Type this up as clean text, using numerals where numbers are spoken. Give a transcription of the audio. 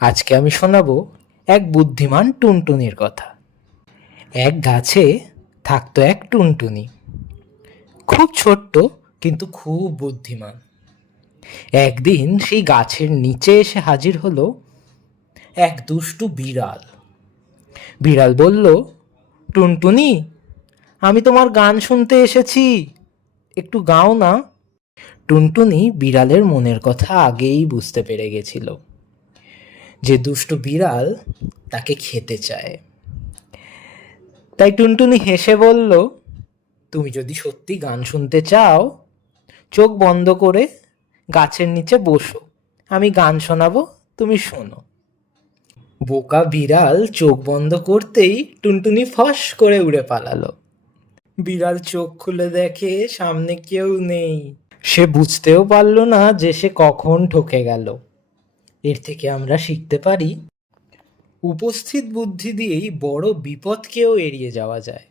আজকে আমি শোনাবো এক বুদ্ধিমান টুনটুনির কথা। এক গাছে থাকতো এক টুনটুনি, খুব ছোট্ট কিন্তু খুব বুদ্ধিমান। একদিন সেই গাছের নিচে এসে হাজির হলো এক দুষ্টু বিড়াল। বিড়াল বলল, টুনটুনি, আমি তোমার গান শুনতে এসেছি, একটু গাও না। টুনটুনি বিড়ালের মনের কথা আগেই বুঝতে পেরে গেছিল, যে দুষ্টু বিড়াল তাকে খেতে চায়। তাই টুনটুনি হেসে বলল, তুমি যদি সত্যি গান শুনতে চাও, চোখ বন্ধ করে গাছের নিচে বসো, আমি গান শোনাবো, তুমি শোনো। বোকা বিড়াল চোখ বন্ধ করতেই টুনটুনি ফস করে উড়ে পালালো। বিড়াল চোখ খুলে দেখে সামনে কেউ নেই। সে বুঝতেও পারল না যে সে কখন ঠকে গেল। এর থেকে আমরা শিখতে পারি, উপস্থিত বুদ্ধি দিয়েই বড় বিপদকেও এড়িয়ে যাওয়া যায়।